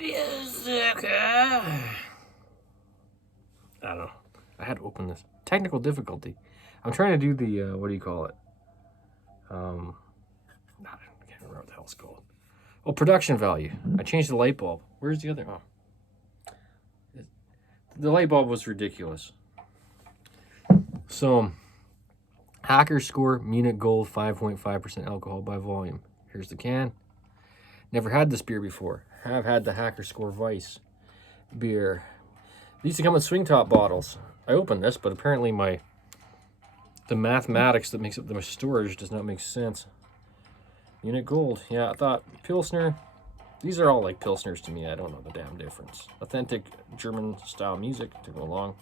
Beerzerker. I don't know. I had to open this. Technical difficulty. I'm trying to do the, what do you call it? I can't remember what the hell it's called. Oh, production value. I changed the light bulb. Where's the other? Oh. The light bulb was ridiculous. So, Hacker Score Munich Gold 5.5% alcohol by volume. Here's the can. Never had this beer before. Have had the Hacker Score Weiss beer. These used to come in swing top bottles. I opened this, but apparently the mathematics that makes up the storage does not make sense. Munich Gold. Yeah, I thought Pilsner. These are all like Pilsners to me. I don't know the damn difference. Authentic German style music to go along.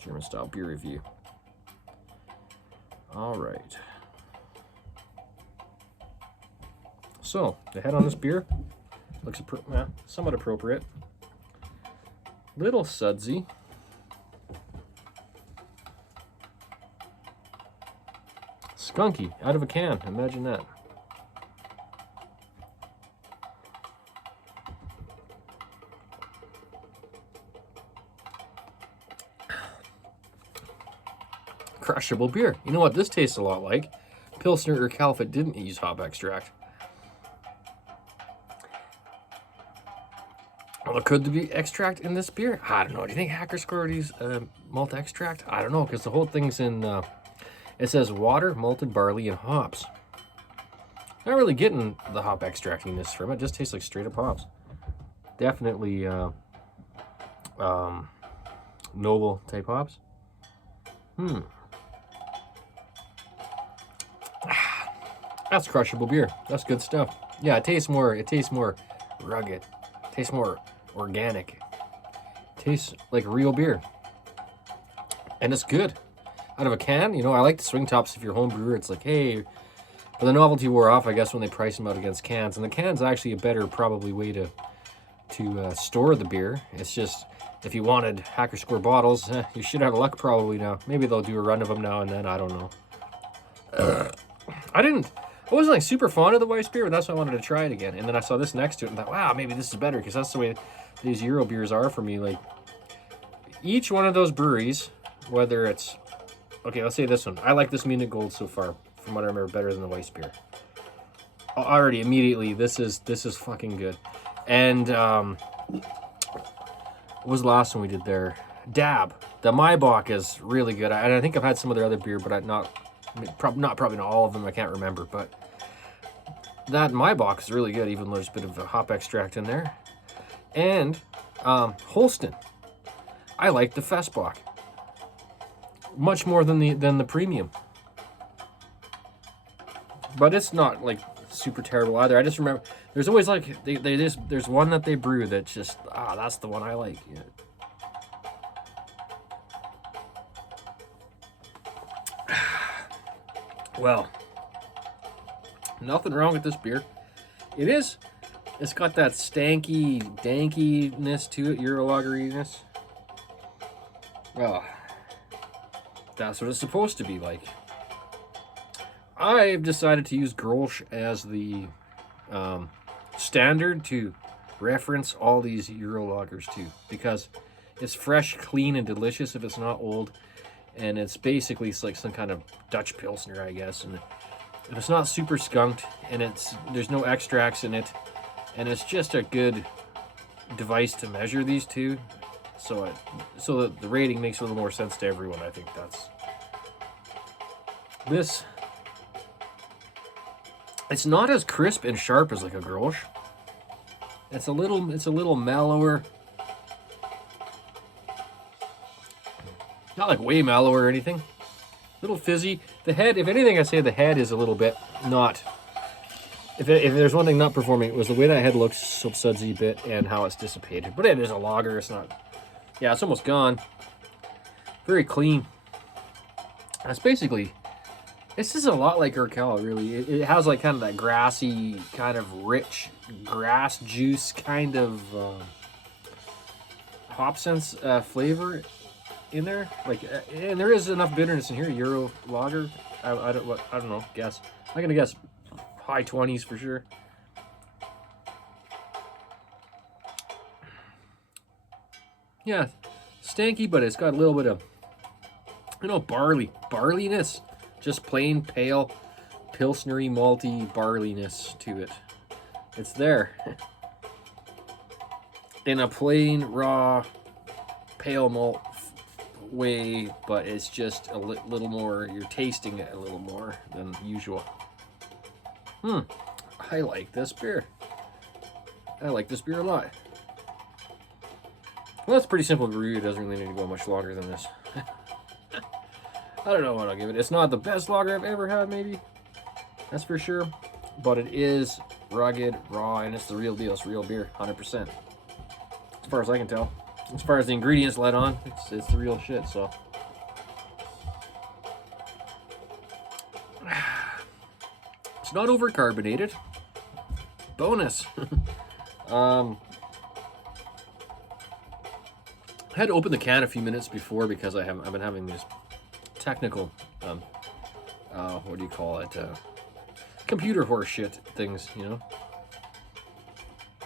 German style beer review. All right. So, the head on this beer looks somewhat appropriate. Little sudsy. Skunky, out of a can. Imagine that. Crushable beer. You know what this tastes a lot like? Pilsner or Califit didn't use hop extract. Well, could there be extract in this beer? I don't know. Do you think Hacker Score would use malt extract? I don't know, because the whole thing's in, it says water, malted barley, and hops. Not really getting the hop extractiness from it. It just tastes like straight up hops. Definitely noble type hops. That's crushable beer. That's good stuff. Yeah, it tastes more rugged. It tastes more organic. It tastes like real beer. And it's good. Out of a can, you know, I like the swing tops if you're a home brewer. It's like, hey, but the novelty wore off, I guess, when they price them out against cans. And the can's actually a better, probably, way to store the beer. It's just, if you wanted Hacker Score bottles, you should have luck probably now. Maybe they'll do a run of them now and then. I don't know. I wasn't like super fond of the Weiss beer, but that's why I wanted to try it again. And then I saw this next to it and thought, wow, maybe this is better, because that's the way these Euro beers are for me. Like, each one of those breweries, whether it's, okay, let's say this one. I like this Munich Gold so far, from what I remember, better than the Weiss beer. Already, immediately, this is fucking good. And what was the last one we did there? Dab. The Maibach is really good. And I think I've had some of their other beer, but probably not all of them. I can't remember, but that Maibach is really good, even though there's a bit of a hop extract in there. And Holsten. I like the Festbach much more than the premium, but it's not like super terrible either. I just remember there's always like there's one that they brew that's just that's the one I like. Yeah. Well, nothing wrong with this beer. It's got that stanky, dankiness to it, Eurolageriness. Well, that's what it's supposed to be like. I've decided to use Grolsch as the standard to reference all these Euro lagers to, because it's fresh, clean, and delicious if it's not old. And it's basically like some kind of Dutch Pilsner, I guess. And if it's not super skunked, and there's no extracts in it, and it's just a good device to measure these two, so that the rating makes a little more sense to everyone. I think that's this. It's not as crisp and sharp as like a Grolsch. It's a little mellower. Not like way mellow or anything. A little fizzy. The head, if anything, I'd say the head is a little bit not. If there's one thing not performing, it was the way that head looks so sudsy a bit and how it's dissipated. But it is a lager. It's not. Yeah, it's almost gone. Very clean. That's basically. This is a lot like Urquell, really. It has like kind of that grassy, kind of rich grass juice kind of hop sense flavor in there, like, and there is enough bitterness in here. Euro lager, I don't know. Guess I'm gonna guess high 20s for sure. Yeah, stanky, but it's got a little bit of, you know, barleyness. Just plain pale, pilsnery, malty barleyness to it. It's there. In a plain, raw, pale malt way, but it's just a little more, you're tasting it a little more than usual. I like this beer. I like this beer a lot. Well, it's pretty simple brew. It doesn't really need to go much longer than this. I don't know what I'll give it. It's not the best lager I've ever had, maybe. That's for sure. But it is rugged, raw, and it's the real deal. It's real beer, 100%. As far as I can tell. As far as the ingredients let on, it's the real shit, so. It's not overcarbonated. Bonus. I had to open the can a few minutes before because I've been having these technical, what do you call it? Computer horseshit things, you know?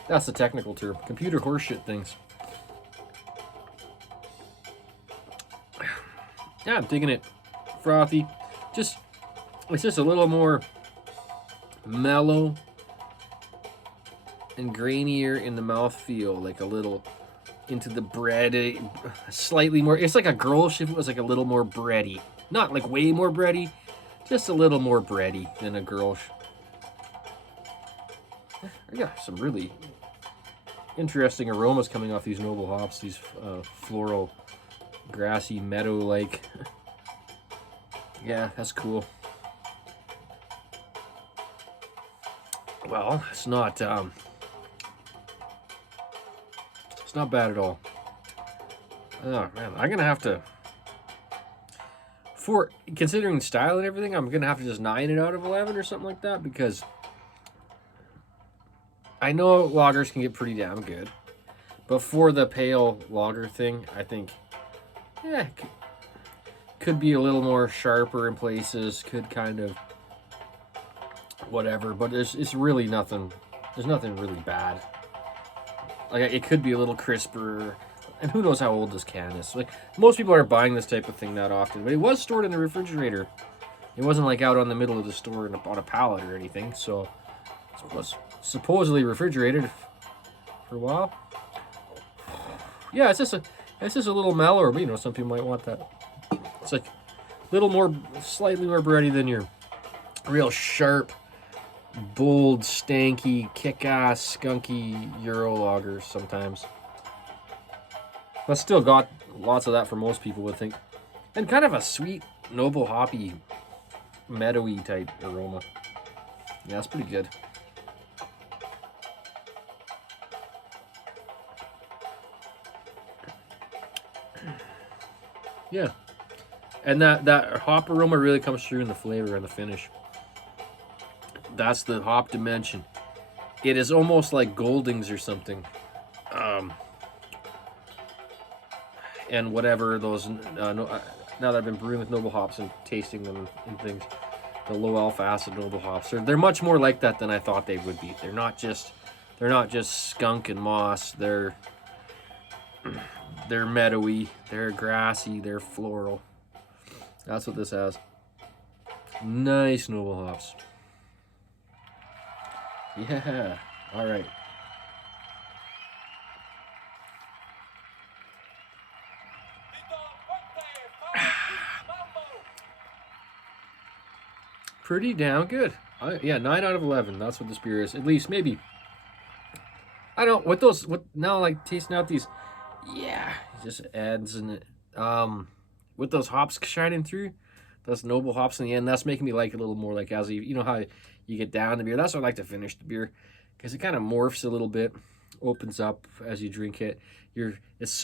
That's the technical term. Computer horseshit things. Yeah, I'm digging it. Frothy. It's just a little more mellow and grainier in the mouthfeel, like a little into the bread, slightly more. It's like a girlish if it was like a little more bready. Not like way more bready, just a little more bready than a girlish. I got some really interesting aromas coming off these noble hops, these floral, grassy, meadow-like. Yeah, that's cool. Well, it's not bad at all. Oh man, I'm gonna have to, for considering style and everything, I'm gonna have to just 9 it out of 11 or something like that, because I know lagers can get pretty damn good, but for the pale lager thing, I think, yeah, could be a little more sharper in places, could kind of whatever, but it's really nothing. There's nothing really bad. Like, it could be a little crisper, and who knows how old this can is. Like, most people aren't buying this type of thing that often, but it was stored in the refrigerator. It wasn't like out on the middle of the store on a pallet or anything, so it was supposedly refrigerated for a while. Yeah, it's just a little mellower, but you know, some people might want that. It's like a little more, slightly more bready than your real sharp, bold, stanky, kick-ass, skunky Euro lagers sometimes. But still got lots of that for most people, would think. And kind of a sweet, noble, hoppy, meadowy type aroma. Yeah, that's pretty good. Yeah. And that hop aroma really comes through in the flavor and the finish. That's the hop dimension. It is almost like Goldings or something. And whatever those, now that I've been brewing with noble hops and tasting them and things, the low alpha acid noble hops, they're much more like that than I thought they would be. They're not just skunk and moss. They're meadowy, they're grassy, they're floral. That's what this has. Nice noble hops. Yeah, all right. Pretty damn good. Yeah, 9 out of 11. That's what this beer is. At least, maybe. I don't, now, like, tasting out these, yeah, it just adds in it. With those hops shining through, those noble hops in the end, that's making me like it a little more, like, as you know how you get down the beer. That's why I like to finish the beer, because it kind of morphs a little bit, opens up as you drink it. It soaks